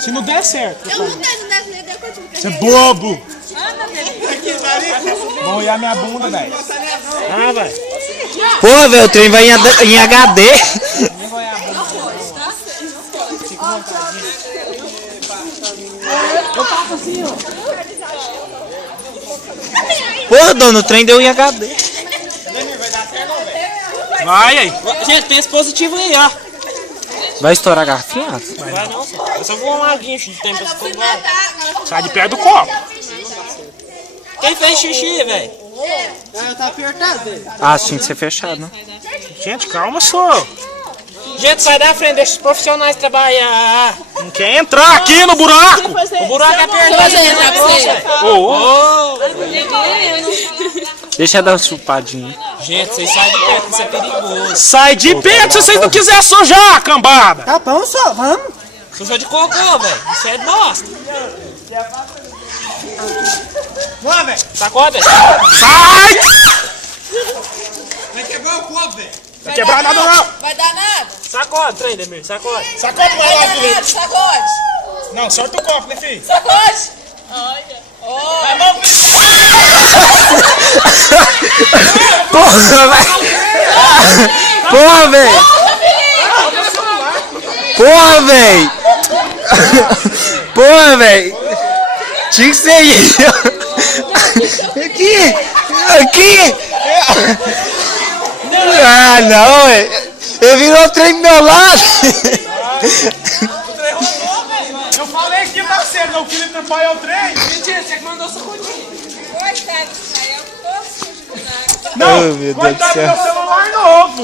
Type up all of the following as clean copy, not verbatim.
Se não der certo. Eu não tenho nessa deu contigo. Você é bobo! Vou olhar minha bunda, velho. Ah, velho. Porra, velho, o trem vai em HD. Porra, dono, o trem deu em HD. Vai aí. Gente, pensa positivo aí, ó. Vai estourar a garrafinha? Vai não, filho. Eu só vou uma aguinha de tempo pra escovar. Sai de perto do copo. Quem fez xixi, velho? Ah, tinha que ser fechado, né? Gente, calma, só. Gente, sai da frente, deixa os profissionais trabalhar. Não quer entrar aqui no buraco. O buraco é perto, gente. Deixa eu dar uma chupadinha. Gente, vocês saem de perto, isso é perigoso. Sai de perto se vocês não quiserem sujar, cambada. Tá bom, só, vamos. Suja de cocô, velho. Isso é bosta. Vamos, velho. Sacode? Sai! Vai quebrar o copo, velho. Vai quebrar nada, não. Vai dar nada? Sacode, trem, Demir, sacode. Sacode mais Vai logo, dar Felipe. nada, sacode. Não, sorta o copo, né, filho? Sacode. Olha. Porra, velho! Porra, velho! Porra, velho! Porra, velho! Tinha que ser isso! Aqui! Aqui! Ah, não, velho! Ele virou o trem do meu lado! Eu falei que tá certo, não. O Felipe atrapalhou o trem. Mentira, você que mandou sacudinho. Coitado, Israel, todo sujo. Não, Oh, meu Deus vai do dar céu. meu celular novo.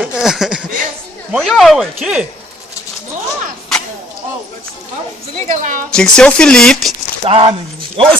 Molhou, ué. Aqui? Desliga lá. Tinha que ser o Felipe! Ah, não.